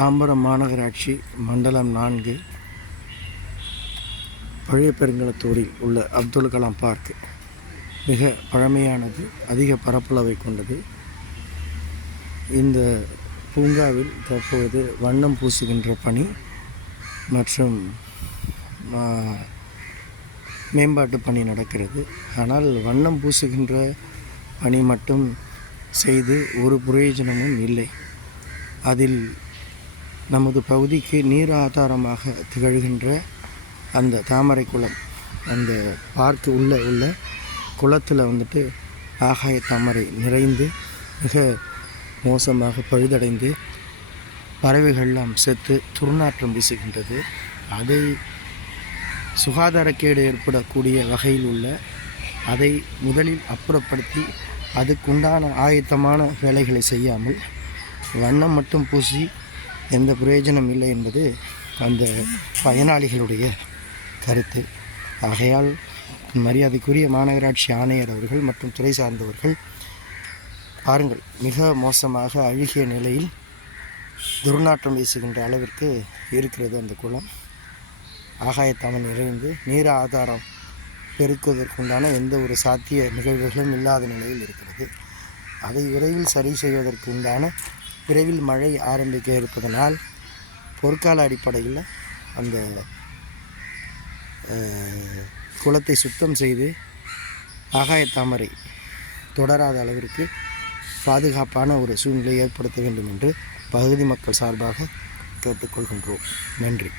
தாம்பரம் மாநகராட்சி மண்டலம் 4 பழைய பெருங்கலத்தூரில் உள்ள அப்துல் கலாம் பார்க் மிக பழமையானது, அதிக பரப்பளவை கொண்டது. இந்த பூங்காவில் தற்பொழுது வண்ணம் பூசுகின்ற பணி மற்றும் மேம்பாட்டு பணி நடக்கிறது. ஆனால் வண்ணம் பூசுகின்ற பணி மட்டும் செய்து ஒரு பிரயோஜனமும் இல்லை. அதில் நமது பகுதிக்கு நீர் ஆதாரமாக திகழ்கின்ற அந்த தாமரை குளம், அந்த பார்க்கு உள்ள குளத்தில் ஆகாய தாமரை நிறைந்து மிக மோசமாக பழுதடைந்து பறவைகள்லாம் செத்து துர்நாற்றம் வீசுகின்றது. அதை சுகாதாரக்கேடு ஏற்படக்கூடிய வகையில் அதை முதலில் அப்புறப்படுத்தி அதுக்குண்டான ஆயத்தமான வேலைகளை செய்யாமல் வண்ணம் மட்டும் பூசி எந்த பிரயோஜனம் இல்லை என்பது அந்த பயனாளிகளுடைய கருத்து. ஆகையால் மரியாதைக்குரிய மாநகராட்சி ஆணையர் அவர்கள் மற்றும் துறை சார்ந்தவர்கள் பாருங்கள், மிக மோசமாக அழுகிய நிலையில் துர்நாற்றம் வீசுகின்ற அளவிற்கு இருக்கிறது அந்த குளம். ஆகாயத்தாமல் நிறைந்து நீர் ஆதாரம் பெருக்குவதற்குண்டான எந்த ஒரு சாத்திய நிகழ்வுகளும் இல்லாத நிலையில் இருக்கிறது. அதை விரைவில் சரி செய்வதற்கு உண்டான விரைவில் மழை ஆரம்பிக்க இருப்பதனால் பொற்கால அடிப்படையில் அந்த குளத்தை சுத்தம் செய்து ஆகாயத்தாமரை தொடராத அளவிற்கு பாதுகாப்பான ஒரு சூழ்நிலை ஏற்படுத்த வேண்டும் என்று பகுதி மக்கள் சார்பாக கேட்டுக்கொள்கின்றோம். நன்றி.